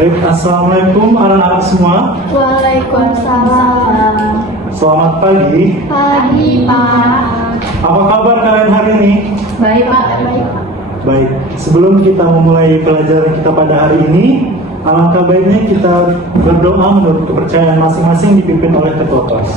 Baik, Assalamualaikum anak-anak semua. Waalaikumsalam. Selamat pagi. Pagi, Pak. Apa kabar kalian hari ini? Baik, Pak. Baik, sebelum kita memulai pelajaran kita pada hari ini, alangkah baiknya kita berdoa menurut kepercayaan masing-masing dipimpin oleh ketua kelas.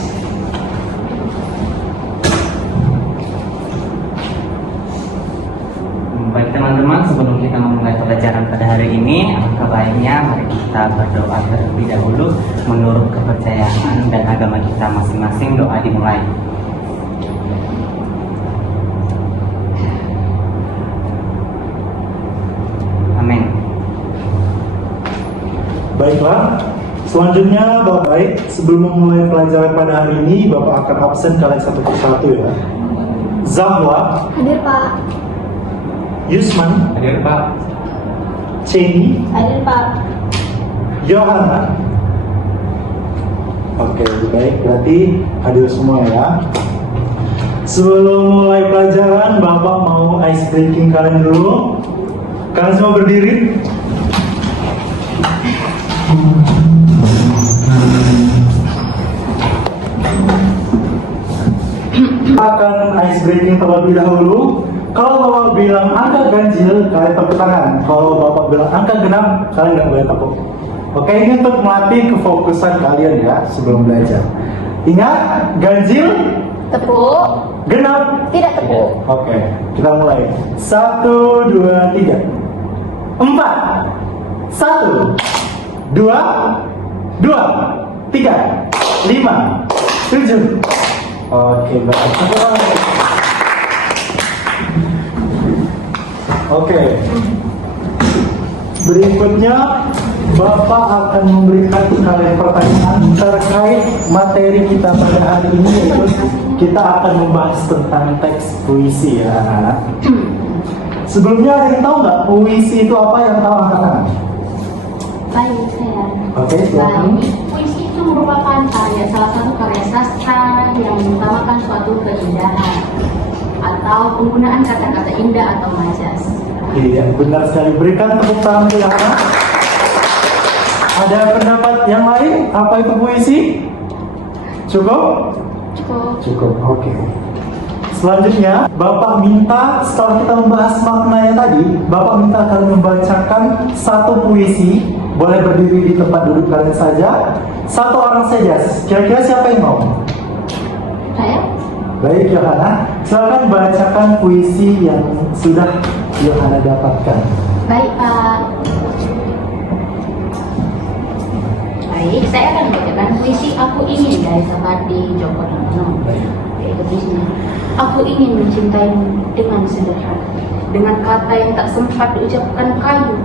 Baik teman-teman, sebelum kita memulai pelajaran pada hari ini, alangkah baiknya mari kita berdoa terlebih dahulu menurut kepercayaan dan agama kita masing-masing. Doa dimulai. Amin. Baiklah, selanjutnya Bapak baik, sebelum memulai pelajaran pada hari ini, Bapak akan absen kalian satu persatu ya. Zahwa, Hadir, Pak. Yusman, Hadir Pak. Ceni, Hadir, Pak. Yohana. Oke, baik, berarti hadir semua ya. Sebelum mulai pelajaran, Bapak mau ice breaking kalian dulu. Kalian semua berdiri. Akan ice breaking terlebih dahulu. Kalau Bapak bilang angka ganjil, kalian tepuk tangan. Kalau Bapak bilang angka genap, kalian nggak boleh tepuk. Oke, ini untuk melatih kefokusan kalian ya sebelum belajar. Ingat, ganjil, Tepuk. genap. Tidak tepuk. Oke, kita mulai. 1, 2, 3, 4. 1, 2, 2, 3, 5, 7. Oke, baik. Oke. Berikutnya Bapak akan memberikan kalian pertanyaan terkait materi kita pada hari ini, yaitu kita akan membahas tentang teks puisi ya anak-anak. Sebelumnya ada yang tahu nggak puisi itu apa? Yang tahu angkat tangan. Baik, saya. Oke, silakan. Puisi itu merupakan salah satu karya sastra yang mengutamakan suatu keindahan atau penggunaan kata-kata indah atau majas. Iya, benar sekali. Berikan tepuk tangan untuk anak. Ada pendapat yang lain? Apa itu puisi? Cukup? Cukup. Cukup, oke. Selanjutnya, Bapak minta setelah kita membahas maknanya tadi, Bapak minta kalian membacakan satu puisi. Boleh berdiri di tempat duduk kalian saja. Satu orang saja. Kira-kira siapa yang mau? Saya? Baik, Yohana. Silakan bacakan puisi yang sudah Yohana dapatkan. Baik, Pak. Baik, saya akan membacakan puisi Aku Ingin dari Sapardi Djoko Damono. Yaitu puisinya. Aku ingin mencintaimu dengan sederhana, dengan kata yang tak sempat diucapkan kayu,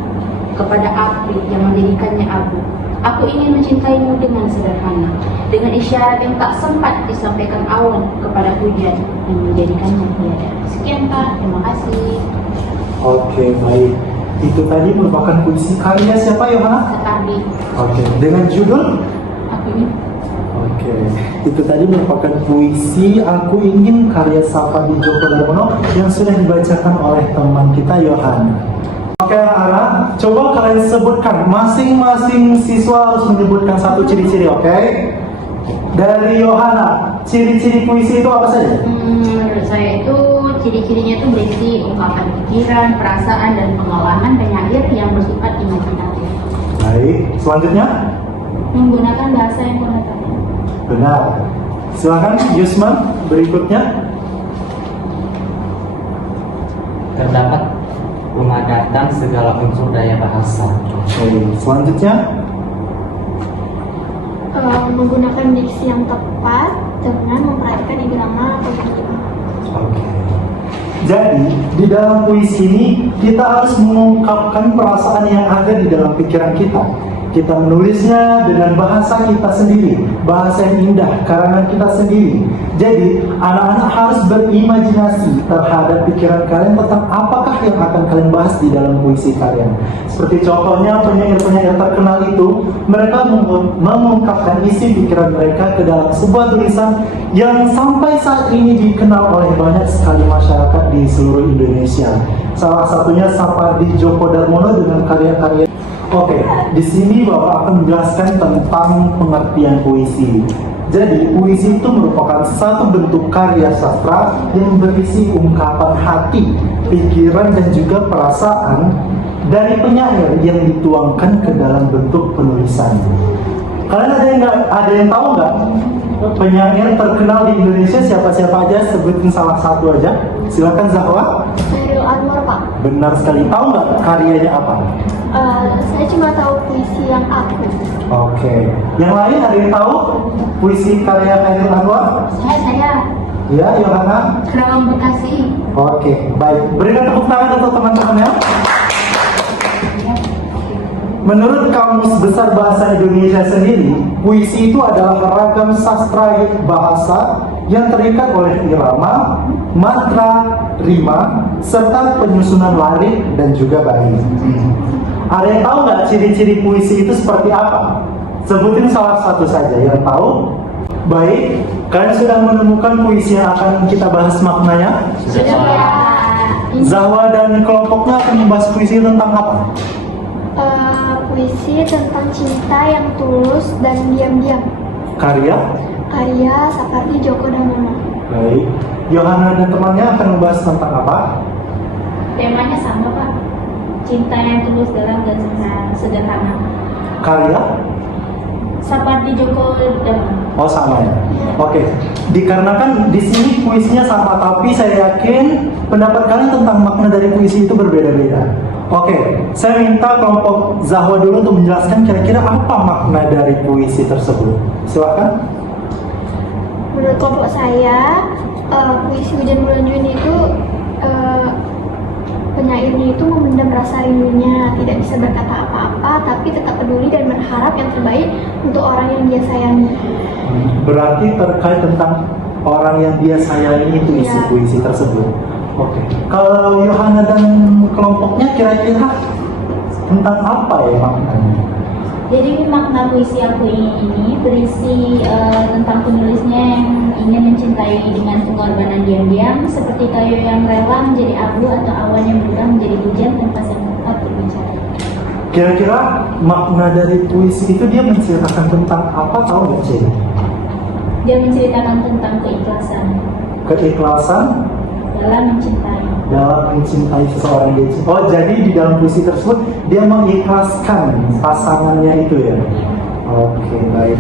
kepada api yang menjadikannya abu. Aku ingin mencintaimu dengan sederhana, dengan isyarat yang tak sempat disampaikan awan, kepada hujan yang menjadikannya tiada. Sekian, Pak. Terima kasih. Oke, baik. Itu tadi merupakan puisi karya siapa, Yohana? Sapardi. Oke, dengan judul? Aku ingin. Oke, itu tadi merupakan puisi Aku Ingin karya Sapardi Djoko Damono yang sudah dibacakan oleh teman kita Yohana. Oke anak-anak, coba kalian sebutkan, masing-masing siswa harus menyebutkan satu ciri-ciri, oke? Dari Yohana, ciri-ciri puisi itu apa saja? Menurut saya itu ciri-cirinya itu berisi ungkapan pikiran, perasaan, dan pengalaman penyair yang bersifat imajinatif. Baik, selanjutnya? Menggunakan bahasa yang konotatif. Benar. Silakan Yusman, berikutnya. Terdapat pemadatan segala unsur daya bahasa. Oke, selanjutnya? Menggunakan diksi yang tepat dengan memperhatikan irama atau ritme. Oke. Jadi, di dalam puisi ini kita harus mengungkapkan perasaan yang ada di dalam pikiran kita. Kita menulisnya dengan bahasa kita sendiri, bahasa yang indah, karangan kita sendiri. Jadi, anak-anak harus berimajinasi terhadap pikiran kalian tentang apakah yang akan kalian bahas di dalam puisi kalian. Seperti contohnya penyair-penyair terkenal itu, mereka mengungkapkan isi pikiran mereka ke dalam sebuah tulisan yang sampai saat ini dikenal oleh banyak sekali masyarakat di seluruh Indonesia. Salah satunya Sapardi Djoko Damono dengan karya-karya. Oke, di sini Bapak akan menjelaskan tentang pengertian puisi. Jadi, puisi itu merupakan satu bentuk karya sastra yang berisi ungkapan hati, pikiran, dan juga perasaan dari penyair yang dituangkan ke dalam bentuk penulisan. Kalian ada yang tahu nggak penyair terkenal di Indonesia siapa-siapa aja? Sebutin salah satu aja. Silakan Zahwa. Hairil Anwar, Pak. Benar sekali. Tahu nggak karyanya apa? Saya cuma tahu puisi yang aku. Oke. Yang lain ada yang tahu puisi karya Hairil Anwar? Saya Ya, Yohana. Kerawang Bekasi. Oke, baik. Berikan tepuk tangan untuk teman-temannya. Menurut Kamus Besar Bahasa Indonesia sendiri, puisi itu adalah ragam sastra bahasa yang terikat oleh irama, matra, rima, serta penyusunan lirik dan juga bait. Ada yang tahu nggak ciri-ciri puisi itu seperti apa? Sebutin salah satu saja yang tahu. Baik, kalian sudah menemukan puisi yang akan kita bahas maknanya? Sudah ya. Zahwa dan kelompoknya akan membahas puisi tentang apa? Puisi tentang cinta yang tulus dan diam-diam. Karya? Karya Sapardi Djoko Damono. Baik. Yohana dan temannya akan membahas tentang apa? Temanya sama Pak. Cinta yang tulus dalam dan sederhana. Karya? Sapardi Djoko Damono. Oh sama ya. Oke. Dikarenakan di sini puisinya sama, tapi saya yakin pendapat kalian tentang makna dari puisi itu berbeda-beda. Oke, saya minta kelompok Zahwa dulu untuk menjelaskan kira-kira apa makna dari puisi tersebut. Silakan. Menurut kelompok saya, puisi Hujan Bulan Juni itu penyairnya itu memendam rasa rindunya, tidak bisa berkata apa-apa, tapi tetap peduli dan berharap yang terbaik untuk orang yang dia sayangi. Berarti terkait tentang orang yang dia sayangi itu isi Ya. puisi tersebut. Oke. Kalau Yohana dan kelompoknya kira-kira tentang apa ya maknanya? Jadi makna puisi aku ini berisi tentang penulisnya yang ingin mencintai dengan pengorbanan diam-diam, seperti kayu yang rela menjadi abu atau awan yang berubah menjadi hujan tanpa sempat berbicara. Kira-kira makna dari puisi itu dia menceritakan tentang apa, tahu nggak sih? Dia menceritakan tentang keikhlasan Keikhlasan dalam mencintai seseorang dia cinta. Oh, jadi di dalam puisi tersebut dia mengikhlaskan pasangannya itu ya. Oke, baik.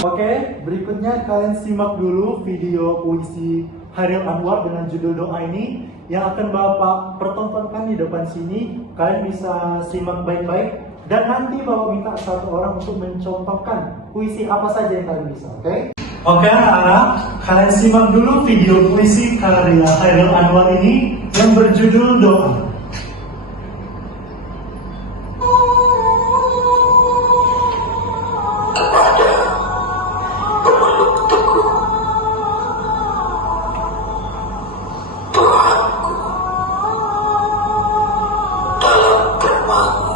Oke, berikutnya kalian simak dulu video puisi Hairil Anwar dengan judul Doa ini yang akan Bapak pertontonkan di depan sini. Kalian bisa simak baik-baik dan nanti Bapak minta satu orang untuk mencontohkan puisi apa saja yang kalian bisa, oke? Oke anak-anak, kalian simak dulu video puisi karya Hairil Anwar ini yang berjudul Doa. Kepada pemeluk teguh, Tuhanku, dalam termangu,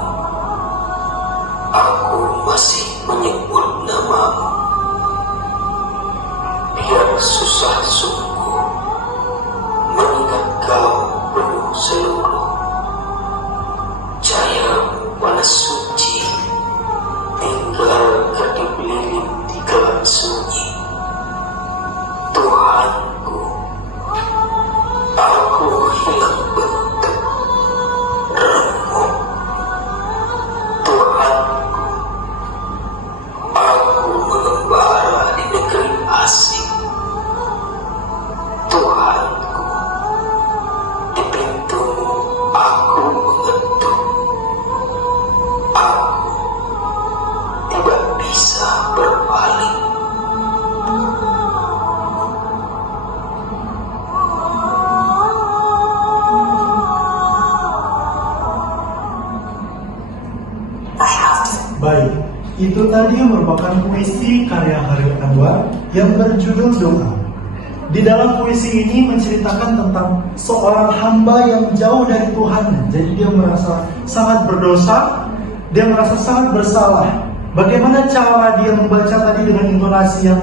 aku masih menyebut namamu. Biar susah sungguh mengingat kau penuh seluruh. Cahayamu panas suci, tinggal kedip lilin di gelap sunyi. Tuhanku, aku hilang bentuk, remuk. Tuhanku, aku mengembara di negeri asing. Tuhanku, di pintumu aku mengetuk. Aku tidak bisa berpaling. Baik, itu tadi merupakan puisi karya Hairil Anwar yang berjudul Doa. Di dalam puisi ini menceritakan tentang seorang hamba yang jauh dari Tuhan. Jadi dia merasa sangat berdosa, dia merasa sangat bersalah. Bagaimana cara dia membaca tadi dengan intonasi yang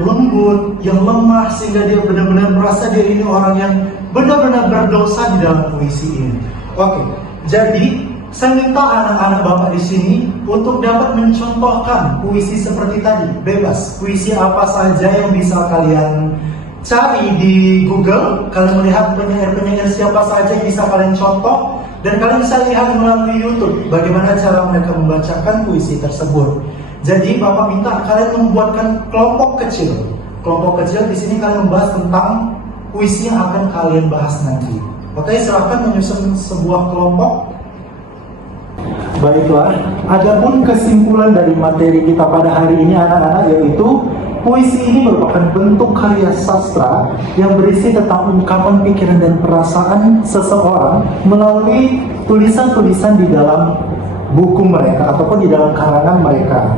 lembut, yang lemah, sehingga dia benar-benar merasa dia ini orang yang benar-benar berdosa di dalam puisi ini. Oke, jadi saya minta anak-anak Bapak di sini untuk dapat mencontohkan puisi seperti tadi, bebas. Puisi apa saja yang bisa kalian cari di Google, kalian melihat penyair-penyair siapa saja yang bisa kalian contoh, dan kalian bisa lihat melalui YouTube bagaimana cara mereka membacakan puisi tersebut. Jadi Bapak minta kalian membuatkan kelompok kecil. Kelompok kecil di sini kalian membahas tentang puisi yang akan kalian bahas nanti. Oke, silakan menyusun sebuah kelompok. Baiklah, adapun kesimpulan dari materi kita pada hari ini anak-anak, yaitu puisi ini merupakan bentuk karya sastra yang berisi tentang ungkapan pikiran dan perasaan seseorang melalui tulisan-tulisan di dalam buku mereka ataupun di dalam karangan mereka.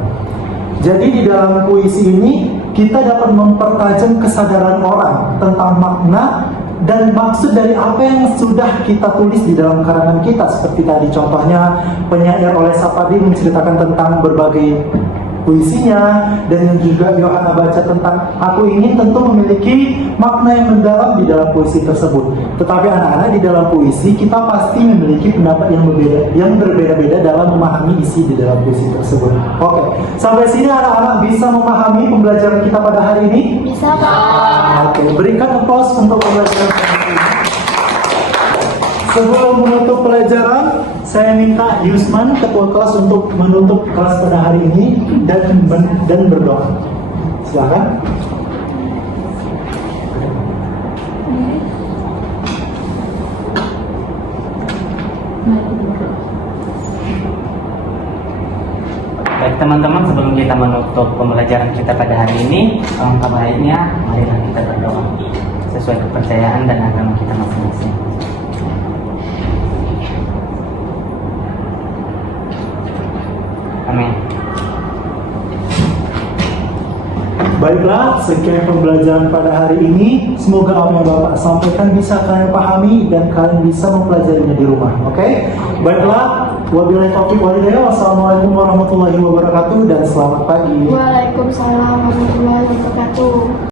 Jadi di dalam puisi ini kita dapat mempertajam kesadaran orang tentang makna dan maksud dari apa yang sudah kita tulis di dalam karangan kita. Seperti tadi contohnya penyair oleh Sapadi menceritakan tentang berbagai puisinya, dan yang juga Yohana baca tentang aku ingin, tentu memiliki makna yang mendalam di dalam puisi tersebut. Tetapi anak-anak, di dalam puisi kita pasti memiliki pendapat yang berbeda-beda dalam memahami isi di dalam puisi tersebut. Oke, sampai sini anak-anak bisa memahami pembelajaran kita pada hari ini? Bisa, Pak. Oke, berikan applause untuk pembelajaran hari ini. Sebelum menutup pelajaran, saya minta Yusman, ketua kelas, untuk menutup kelas pada hari ini dan berdoa. Silakan. Baik teman-teman, sebelum kita menutup pembelajaran kita pada hari ini, alangkah baiknya marilah kita berdoa sesuai kepercayaan dan agama kita masing-masing. Amin. Baiklah, sekian pembelajaran pada hari ini. Semoga apa yang Bapak sampaikan bisa kalian pahami dan kalian bisa mempelajarinya di rumah. Oke? Baiklah, wabillahi taufiq wal hidayah. Wassalamualaikum warahmatullahi wabarakatuh dan selamat pagi. Waalaikumsalam warahmatullahi wabarakatuh.